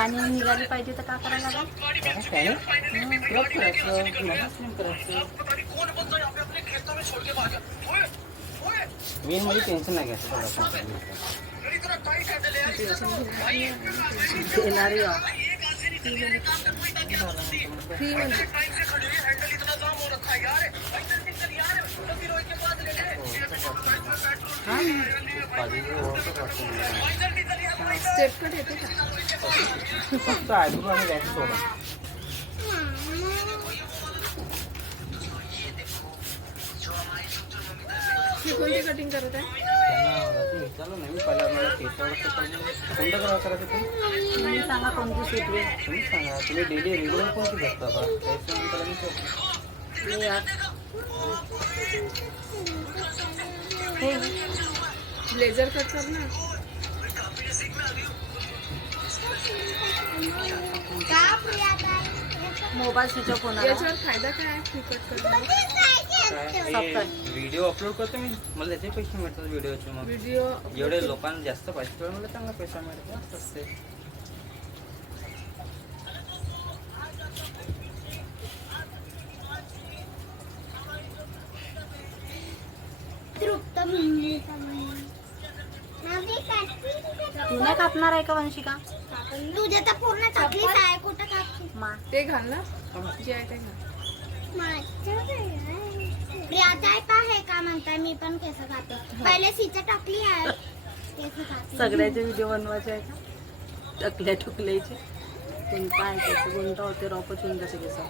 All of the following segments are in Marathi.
टॅनिंग निघाली पाहिजे तर काय करायला लागेल? क्रब करायचं, मसाज करायचं. मेन म्हणजे टेन्शन नाही घ्यायचं देणारी फ्री म्हणजे स्टेप कट येते का? फक्त आयब्रो आणि वॅक्स सोडा. ही कोणती कटिंग करत आहे? त्यांना विचारलं नाही मी पहिला मला केसावर कोणतं करावं करायचं तुम्ही तुम्ही सांगा कोणती सुटली. तुम्ही सांगा तुम्ही डेली रेग्युलर कोणती करता का त्याच्यानंतर मी हे यार. हे ब्लेझर कट कर ना. मोबाईल स्विच ऑफ होणार आहे. याच्यावर फायदा काय आहे फ्री कट करण्याचा? व्हिडिओ अपलोड करतो मी मला त्याचे पैसे मिळतात व्हिडिओचे मग व्हिडिओ जेवढे लोकांना जास्त पाहिजे तेवढे मला चांगला पैसा मिळतो असं असते. तू नाही कापणार आहे का वंशिका? तुझ्या तर पूर्ण टाकलीच आहे कुठं कापते मा ते घाल ना जे आहे ते घाल. प्रियाचा आहे का म्हणताय मी पण केस खाते पहिले सीचं टाकली आहे केस खाते सगळ्याचे व्हिडिओ बनवायचे आहे का? टकल्या ठुकल्याचे कोणता आहे त्याचं कोणता होते रॉपच होऊन जाते कसं.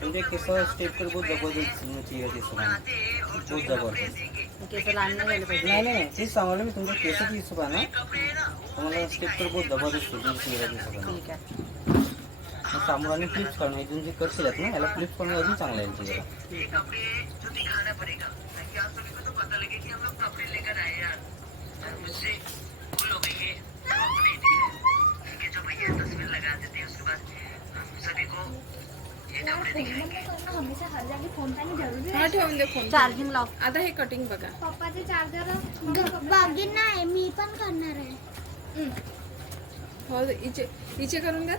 म्हणजे केस स्टेप कर बहुत जबरदस्त चाहिए हिशोबाने बहुत जबरदस्त. केस लहान नाही झाले पाहिजे. नाही तेच सांगलं मी तुमच्या केसाच्या हिशोबाने तुम्हाला स्टेप कर बहुत जबरदस्त हिशोबाने. ठीक आहे. सामोर आणि फ्लिप्स करणं इथून जे कट केल्यात ना याला फ्लिप्स करणं अजून चांगलं आहे तुझ्याला. ठीक आहे. हा ठेवून दे फोन. चार्जिंग लाव. आता हे कटिंग बघा. पप्पाचे चार्जर बघीन नाही मी पण करणार आहे हो इचे करून द्या.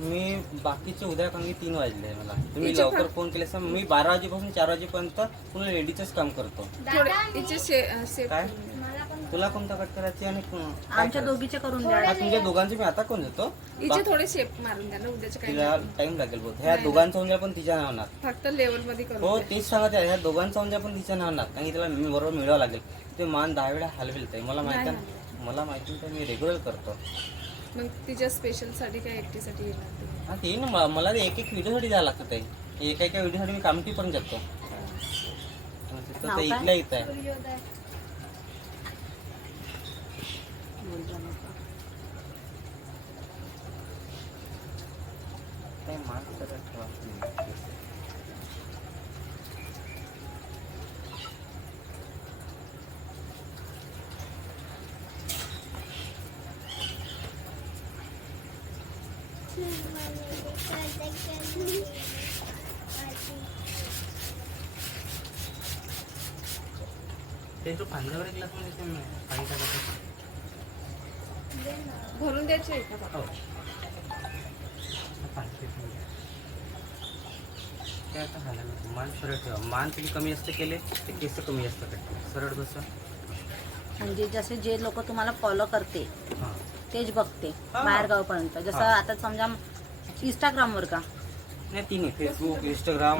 मी बाकीचे उद्या कारण की 3 वाजले मला तुम्ही इथे लवकर पण- फोन केले मी 12 वाजेपासून 4 वाजेपर्यंत पूर्ण लेडीचंच काम करतो. थोडे इचे सेफ काय? मला पण तुला कोणता कट करायची आणि काय आमच्या करायचं? दोघीचे करून द्या. हा, तुमच्या दोघांचे मी आता कोण देतो इचे थोडे शेप मारून द्या ना उद्याचे काही तिला नाही. टाइम लागेल बहुत ह्या नाही. दोघांचा होऊन पण तिच्या नावानात. फक्त लेवल मध्ये हो करून द्या. तेच सांगत आहे ह्या दोघांचा होऊन पण तिच्या नावानात कारण की तिला मी बरोबर मिळावं लागेल. ते मान 10 वेळा हलवेल ते मला माहिती नाही, आहे. मला माहिती आहे मी रेग्युलर करतो. मग तिच्या स्पेशल साठी काय एकटीसाठी येणार ते. हा ते ना मला एक व्हिडिओसाठी द्यायला लागतं ते एका व्हिडिओसाठी मी कामटी पण करतो. नाव ते काय? इथल्या इथं आहे. बोल जा नको. काय मान सगळं ठेवा. ते तो पांढऱ्यावर एक ग्लास मध्ये पाणी टाकायचं. भरून द्यायचे आहे का बाबा? हो. ते आता झालं ना. मान सरळ ठेवा. मान तुम्ही कमी जास्त केले ते केस कमी जास्त कटते. सरळ बसा. म्हणजे जसे जे लोक तुम्हाला फॉलो करते हां तेच बघते हा. बाहेरगावपर्यंत. जसं हा. आता समजा इंस्टाग्रामवर का नाही तिन्ही फेसबुक इंस्टाग्राम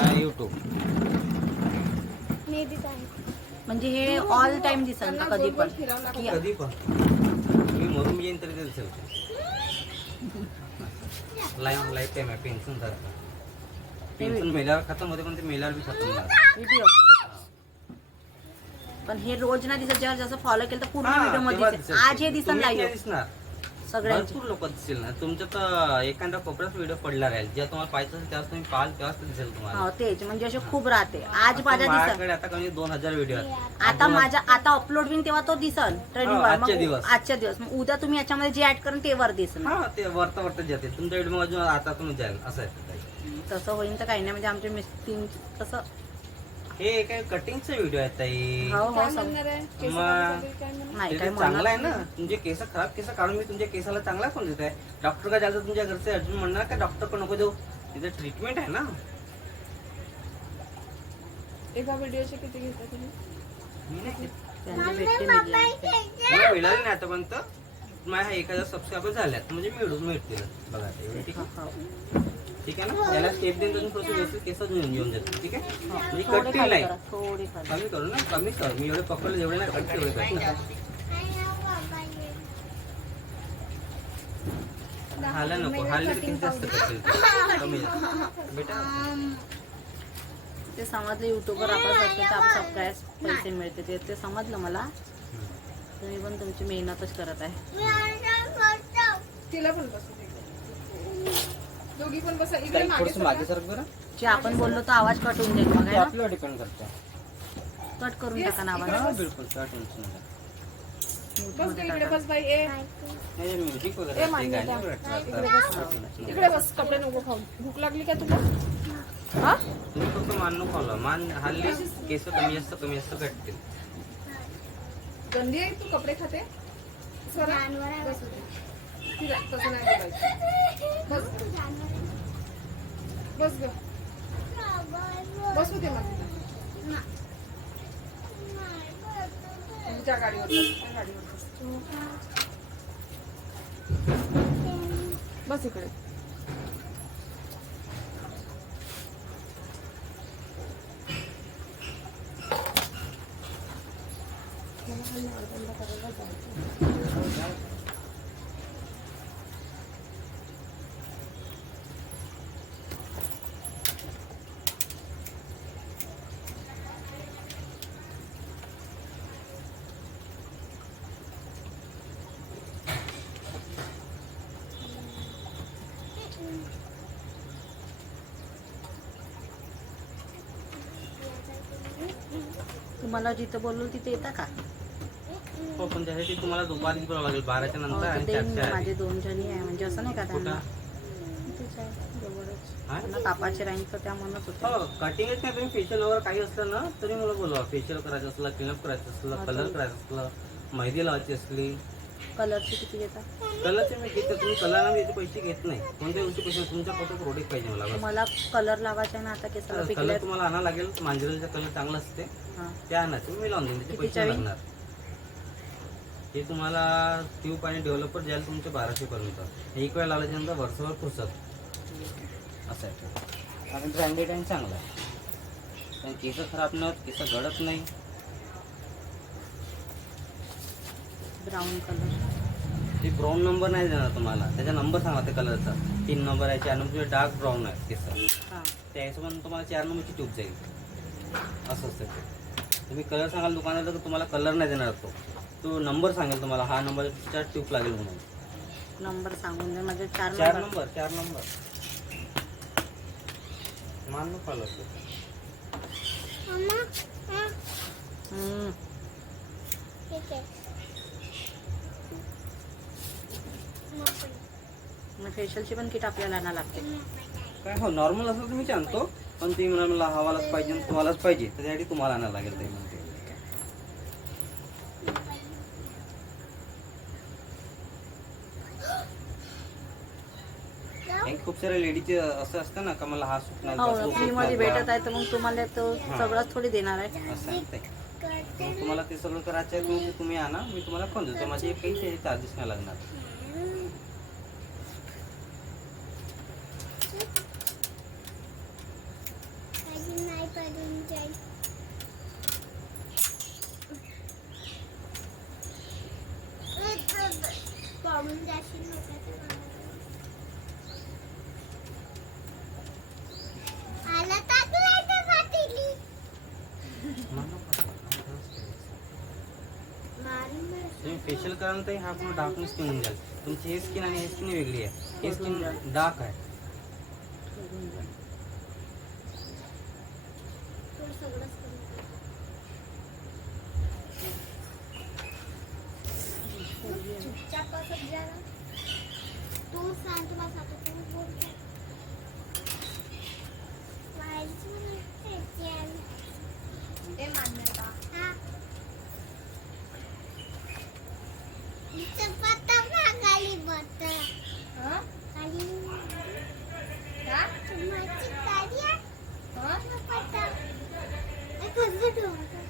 आणि यूट्यूब. मी बी आहे म्हणजे हे ऑल टाइम दिसेल ना त्यांना कधी गोल-गोल पण फिरावं लागतं. की कधी पण मी मरून येईन तरी ते दिसेल. लाईफ टाईम आहे पेन्शन सारखं. पेन्शन मेल्यावर खतम होते पण ते मेल्यावर बी खतम होणार. व्हिडिओ. पण हे रोज ना दिसत जेव्हा जसं फॉलो केलं तर पूर्ण हां, व्हिडिओ मध्ये तेव्हा दिसेल. दिसेल. आज हे दिसन तुम्ही नाही लाईव्ह दिसणार. सगळ्यांचे भरपूर लोक दिसतील ना. तुमच्या तर एखादा कोपऱ्यात व्हिडिओ पडला राहील. जेव्हा तुम्हाला पाहिजे असेल तेव्हा तुम्ही पाहाल तेव्हाच ते दिसेल तुम्हाला. हो तेच म्हणजे असे खूप राहते. आज माझ्या दिसत माझ्याकडे आता कमी 2000 व्हिडिओ आहेत. आता अपलोड होईन तेव्हा तो दिसल ट्रेनिंग हो, आजचे दिवस. आजच्या दिवस मग उद्या तुम्ही याच्यामध्ये जे ऍड करून ते वर दिसल. हा ते वरता जाते तुमच्या व्हिडिओ मध्ये आता तुम्ही जाईल असं आहे. तसं होईन तर काही नाही म्हणजे आमचे मिस्टिंग तसं हे काय कटिंगचे व्हिडिओ आहेत ताई. हो काय हो म्हणणार आहे केस मग- कापायचं काय म्हणणार? नाही ते काय चांगलं आहे म्हणणार ना. तुमचे केस खराब केस काढून मी तुमच्या केसाला चांगला कोण देत आहे. डॉक्टर का जायचं तुमच्या घरचे अर्जुन म्हणणार का डॉक्टर को नको देऊ. तिथे ट्रीटमेंट आहे ना. एका व्हिडिओचे किती घेता तुम्ही? मी नाही घेत. त्यांचे भेटते मीडिया मला मिळाले नाही आतापर्यंत. माझ्या 1000 सबस्क्रायबर झाल्यात म्हणजे मिळतील बघा ते. ठीक आहे ठीक आहे ना. त्याला स्टेप देऊन तुम्ही थोडंसं व्यवस्थित केस घेऊन जातो. ठीक आहे म्हणजे थोडे कटतील खाली नाही. करा थोडे खाली. कमी करू ना. कमी कर. मी एवढे पकडले जेवढे ना कट तेवढे कर. हाला नको. हालले किती जास्त करतील कमी जास्त बेटा. ते समजलं युट्यूबवर आपण करतो तर आपण सबस्क्राईब पैसे मिळते ते समजलं मला. तुम्ही पण तुमची मेहनतच करत आहे. तिला पण बसू दे. दोघी पण बसा. इकडे ताई, मागे थोडंसं मागे सरक बरं. जे आपण बोललो तर आवाज कट होऊन जाईल मग ते आहे ना. आपल्यावर डिपेंड करतं. कट करून टाका ना आवाज. हा बिलकुल काय टेन्शन नाही. बस गं, इकडे बस बाई. ए नाही म्युझिक वगैरे ए, असते, मान्यता. गाणी वगैरे असतात. इकडे बस. इकडे बस. कपडे नको खाऊ. भूक लागली का तुला? हा तुम्ही फक्त मान नको खाल्लं. मान हल्ली केस कमी जास्त कटतील. गंदी आहे तू कपडे खाते. स्वरा बस. तिला तसं नाही बोलायचं. बस बस ग. बसू दे मग तिला. तुमच्या गाडीवर बस. त्या गाडीवर बस. बस इकडे. तुम्हाला जिथं बोललो तिथे येता का? हो पण त्यासाठी तुम्हाला दुपारी करावं लागेल 12च्या हो, नंतर तर आणि देईन 4च्या आधी. माझे 2 जणी आहे म्हणजे असं नाही का त्यांना कुठं? तिथे आहे, जवळच. हा? त्यांना कापाचे राहील तर त्या म्हणत होत्या. हो कटिंगच नाही. तुम्ही फेशियल वगैरे काही असलं ना तरी मला बोलवा. फेशियल करायचं असलं, क्लीनअप करायचं असलं, हा, कलर तर- करायचं असलं, मेहंदी लावायची असली. कलरचे किती घेता? कलरचे मी घेतो. तुम्ही कलरला मी याचे पैसे घेत नाही. कोणत्या गोष्टी पैसे तुमच्या फोटो प्रोडक्ट पाहिजे मला बस. मला कलर लावायचा आहे ना आता केसाला कलर पिकले. तुम्हाला आणा लागेल. मांजरेचा कलर चांगला असते हां ते आणायचे. मी लावून देईन. त्याचे किती पैसे चावी? लागणार. हे तुम्हाला ट्यूब आणि डेव्हलपर जायला तुमचे 1200 पर्यंत. एक वेळ लावल्याच्यानंतर वर्षभर फुरसत असं आहे. कारण ब्रँडेड आणि चांगला आहे. कारण केस खराब नाही होत, केस गळत नाही. Brown colour. ते ब्राऊन नंबर नाही देणार तुम्हाला. त्याचा नंबर सांगा त्या कलरचा. 3 नंबर आहे, 4 नंबर डार्क ब्राऊन आहे केस. हां त्या हिशोबाने तुम्हाला 4 नंबरची ट्यूब जाईल. असं असतं ते. तुम्ही कलर सांगाल दुकानाला तर तुम्हाला कलर नाही देणार तो नंबर सांगेल तुम्हाला. हा नंबरच्या ट्यूब लागेल म्हणून. नंबर सांगून दे म्हणजे 4 4 नंबर. नंबर 4 नंबर मान नको आलं असतं. हम्म. मग फेशियलची पण किट आपल्याला आणायला लागते. काय हो नॉर्मल असं तुम्ही आणतो. पण ती म्हणा मला हवालाच पाहिजे आणि तुम्हालाच पाहिजे त्याच्यासाठी तुम्हाला आणायला लागेल ते म्हणते. खूप साऱ्या लेडीचे असं असतं ना का मला हा सुटणार हो तो फ्री मध्ये भेटत आहे तर मग तुम्हाला तो सगळंच थोडी देणार आहे. असं आहे ते. मग तुम्हाला ते सगळं करायचं आहे तर तुम्ही आणा. मी तुम्हाला फोन देतो. माझे काही चार्जेस नाही लागणार. तुम्ही फेशियल कराल तर हा पूर्ण डार्कनेस निघून जाईल. तुमची ही स्किन आणि ही स्किन वेगळी आहे. ही स्किन डार्क आहे. तू सगळंच करून टाक. चुपचाप बसत जा ना. तू शांत बस आता. तू बोल काय. व्हायची मला फेशियल. ते मान्यता. हा. चपाता खाली बत. हा? खाली. का? माझी गाडी आहे. हा? चपाता. ए कसं ठेवतो?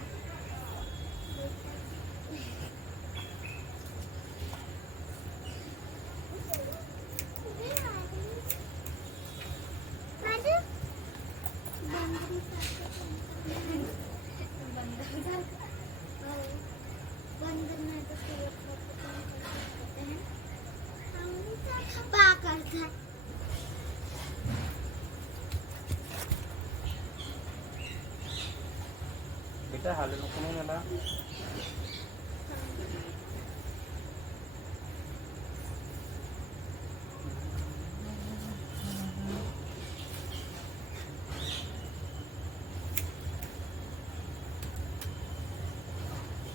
बेटा हालू नको नाही मला.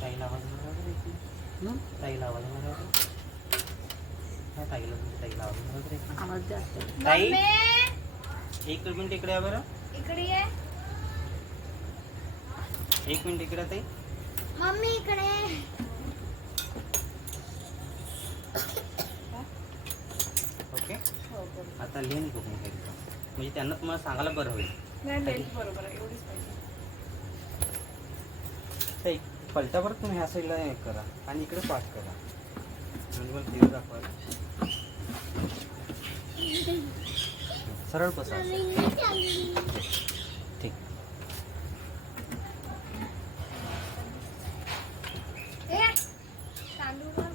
ताईला आवाज नका द्यायची. ताईला आवाज नका द्यायची. काय ताईला तुमच्या ताईला आवाज नका द्यायची. आवाज जास्त. ताई मम्मी, एक मिनिट इकडे या बरं. इकडे ये. एक मिनिट इकडे ताई. मम्मी इकडे. ओके हो, बरोबर. आता लिहून बघू म्हणजे त्यांना तुम्हाला सांगायला बरं होईल. नाही लेंथ बरोबर आहे, एवढीच पाहिजे. ताई पलटावर तुम्ही ह्या साईडला हे करा आणि इकडे पाठ करा म्हणजे मला व्ह्यू दाखवा. सरळ बसा असं. ठीक. ए, तांदूळ वर.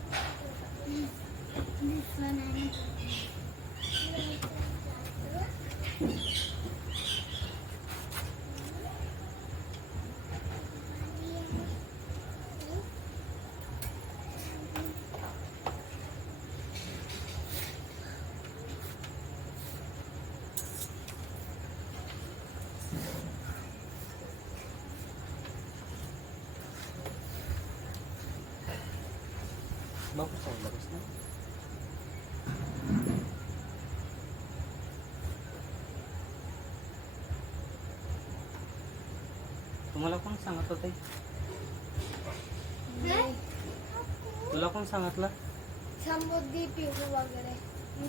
बघू साईडला बस ना. तुम्हाला कोण सांगत होते? तुला कोण सांगितलं? समृद्धी पिहू वगैरे.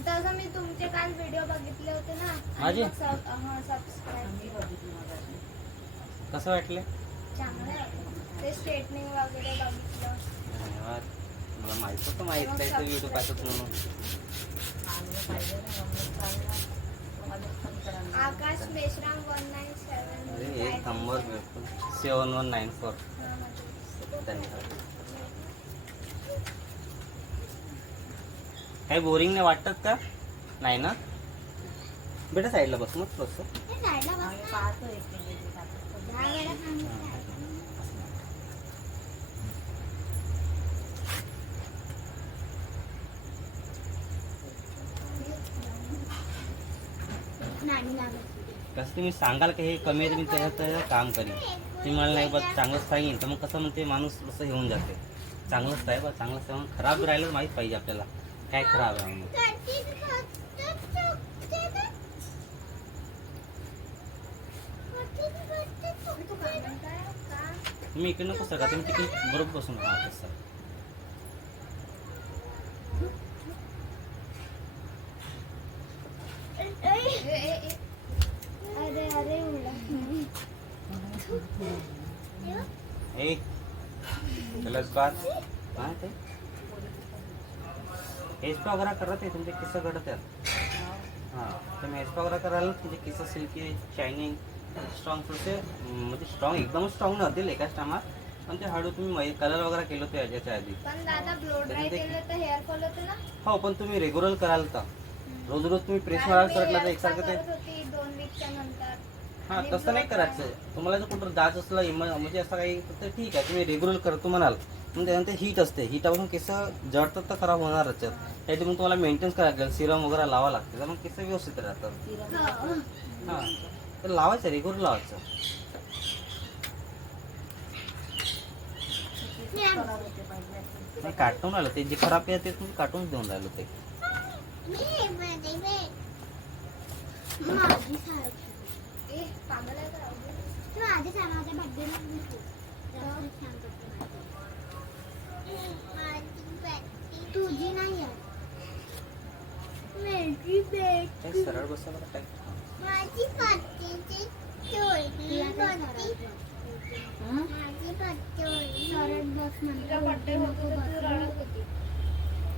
तसं मी तुमचे काल व्हिडिओ बघितले होते ना. माझे? सबस्क्राईब. कसं वाटलं? चांगलं आहे. ते स्ट्रेटनिंग वगैरे बघितलं. धन्यवाद. मला माहित होतं माहीत काय ते व्हिडिओ पाहतात म्हणून. आकाश मेश्राम 197. अरे एक नंबर भेटतो 7194. धन्यवाद. काही बोरिंग नाही वाटत का? नाही ना बेटा साईडला बस मग बस. हे जायला बघ. पाहतो एक मिनिट. दहा वेळा सांगितलं. नाही लागत. कसं तुम्ही सांगाल की हे कमी आहे तुम्ही त्याच्यात काम करीन. तुम्ही मला नाही बघ चांगलंच सांगेन तर मग कसं म्हणते माणूस असं घेऊन जाते. चांगलंच आहे बा चांगलंच आहे. मग खराब राहिलं माहीत पाहिजे आपल्याला काय खराब आहे म्हणून. तुम्ही इकडे नको सर का तुम्ही तिकडे बरोबर बसून राहा सर. अरे अरे उडला. ए चलच बात हां ते हेस्पा वगैरे करत आहे तुमचे किस्सा घडत आहेत. हां तुम्ही हेस्पा वगैरे कराल तुमचे किस्सा सिल्की शायनिंग स्ट्रॉंग थोडेसे म्हणजे स्ट्रॉंग एकदम स्ट्रॉंग नव्हतील एकाच टायमात पण ते हळू तुम्ही कलर वगैरे केलं होतं याच्या आधी. पण दादा ब्लो ड्राय केलं तर हेअर फॉल होतं ना. हो पण तुम्ही रेग्युलर कराल तर रोज रोज तुम्ही प्रेस मारायला करतला तर एकसारखं ते. 2 वीकच्या नंतर. हां तसं नाही करायचं. तुम्हाला जर कुठं दाज असला म्हणजे असं काही तर ठीक आहे तुम्ही रेग्युलर करतो म्हणाल मग त्यानंतर हीट असते, हीटापासून केस जळतात तर खराब होणारच आहेत. त्याच्यामुळे तुम्हाला मेंटेन्स करायला लागेल, सिरम वगैरे लावा लागते, तर मग केस व्यवस्थित राहतात. हां, तर लावायचं, रेग्युलर लावायचं. नाही काटून राहिलं ते, जे खराब आहे ते तुम्ही काटून देऊन राहिलं ते. माझी सांगा बड्डेला तुझी नाही आहे माझी काही सरळ बसायला काय माझी पत्तीची चोरी माझी पत्ती सरळ बस म्हणजे बड्डे होतो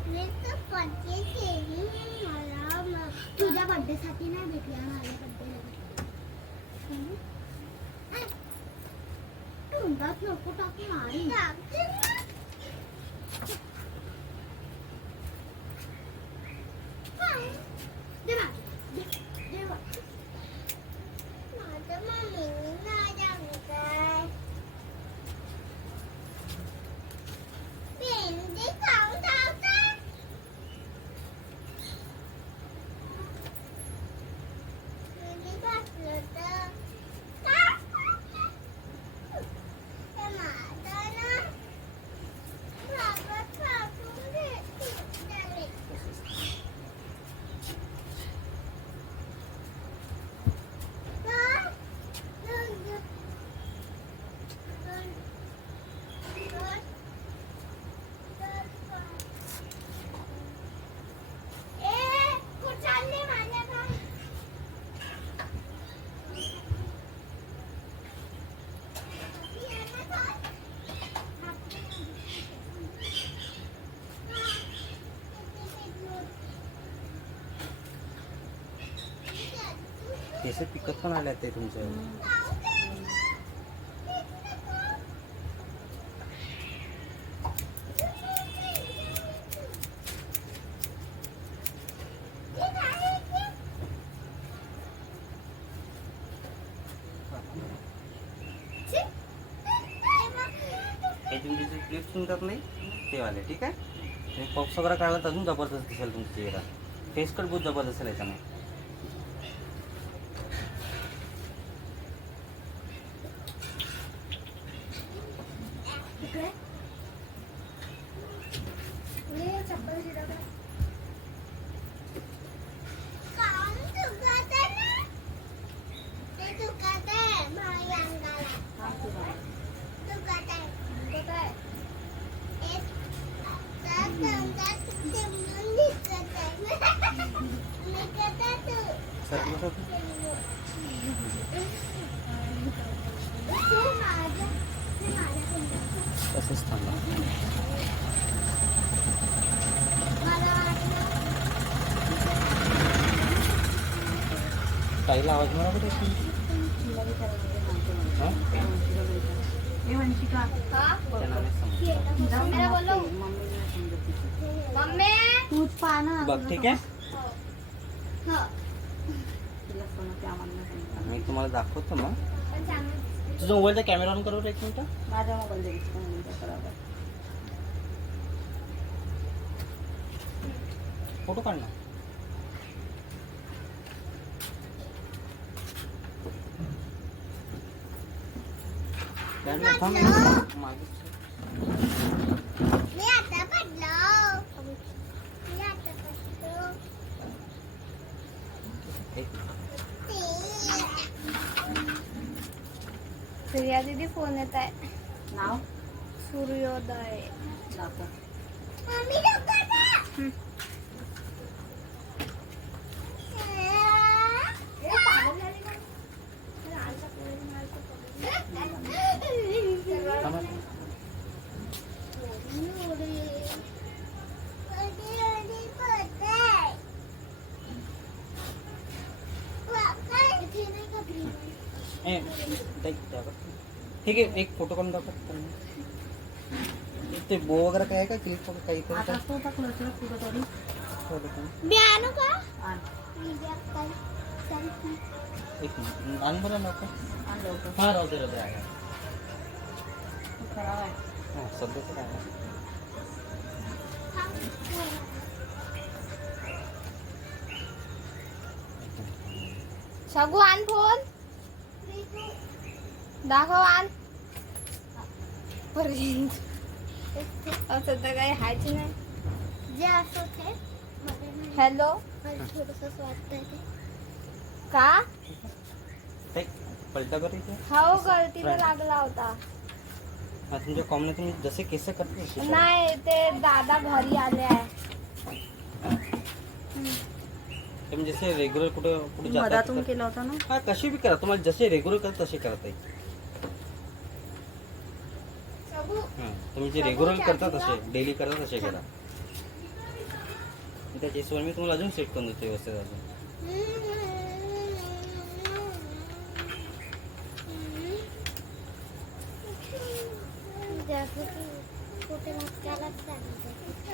मी तर पत्ती केली मला तुझ्या बड्डे साठी नाही भेटली माझ्या बड्डेला तोंडात नको टाकू मारी केस पिकत पण आले ते तुमच्या. हे तुमचे जे क्लिप्स निघतात नाही ते वाले, ठीक आहे. पॉप्स वगैरे काढला तर अजून जबरदस्त दिसेल तुमचा चेहरा. फेस कट बहुत जबरदस्त आहे याच्याने. तसंच थांबा. ताईला आवाज मला कुठे तूच पाना बघ, ठीक आहे. मी तुम्हाला दाखवतो मग. तुझा मोबाईलचा कॅमेरा ऑन करू एक मिनिट. माझ्या मोबाईल फोटो काढ ना. सूर्या दीदी फोन येत आहे. नाव सूर्योदय. ठीक आहे, एक फोटो काढून दाखव. ते बो वगैरे काय आहे का क्लिप काही पण आता तो टाकलं सर कुठं तरी मी आणू का आण एक मिनिट आण बरं नको. आण लवकर. हां राहू दे आहे. खराब आहे. हां सध्याचं काय आहे? शगू आण फोन दाखव आण असं तर काही हायच नाही जे असं ते हॅलो थोडंसं वाटतंय ते का ते पलटा बरं इथे. हो गळतीला लागला होता हा तुमच्या कॉमने तुम्ही जसे केस करते तसे करा. नाही ते दादा घरी आले आहे ते म्हणजे जसे रेग्युलर कुठे कुठे जाता मधातून केला होता ना. हा कशी बी करा तुम्हाला जसे रेग्युलर करत तसे करता येईल. हां तुम्ही जे रेग्युलर करता तसे डेली करता तसे करा. त्या केसवर मी तुम्हाला अजून सेट करून देतो व्यवस्थित अजून.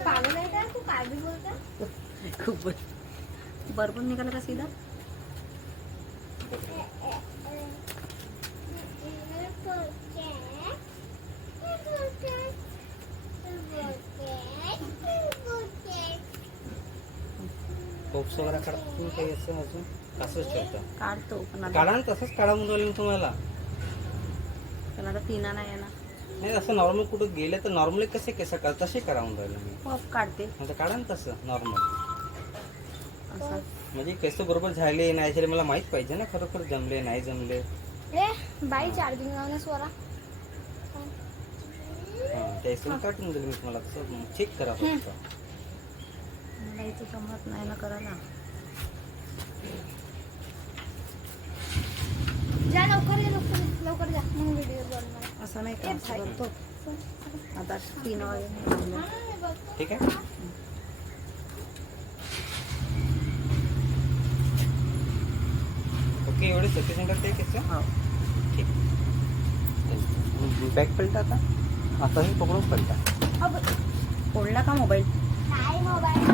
पागल आहे का तू काय बी बोलता खूप बरोबर निघाला का सीधा. पोप्स वगैरे काढता तुम्ही काही असं अजून असंच ठेवता. काढतो पण आता काढा ना तसंच काढा म्हणून राहिले मी तुम्हाला. पण आता पिना नाही आहे ना. नाही असं नॉर्मल कुठं गेले तर नॉर्मली कसे केस करा तसे करा म्हणून राहिले मी. पफ काढते आता काढा ना तसं नॉर्मल. असं. म्हणजे केस बरोबर झाले नाही झाले मला माहित पाहिजे ना खरोखर जमले नाही जमले. ए बाई चार्जिंग लावून स्वरा त्या हिशोबाने काढून दिलं मी तुम्हाला तसं चेक करा फक्त. मला इथे जमत नाही ना करायला. जा लवकर ये लवकर जा मग व्हिडिओ बनवा असं नाही का असं करतो. आता पिन वगैरे नाही लावलं. ठीक आहे. ओके एवढे सफिशियंट आहे केस. हो. ठीक. बॅक पलटा आता हे पकडून पलटा. फोडला का मोबाईल. काय मोबाईल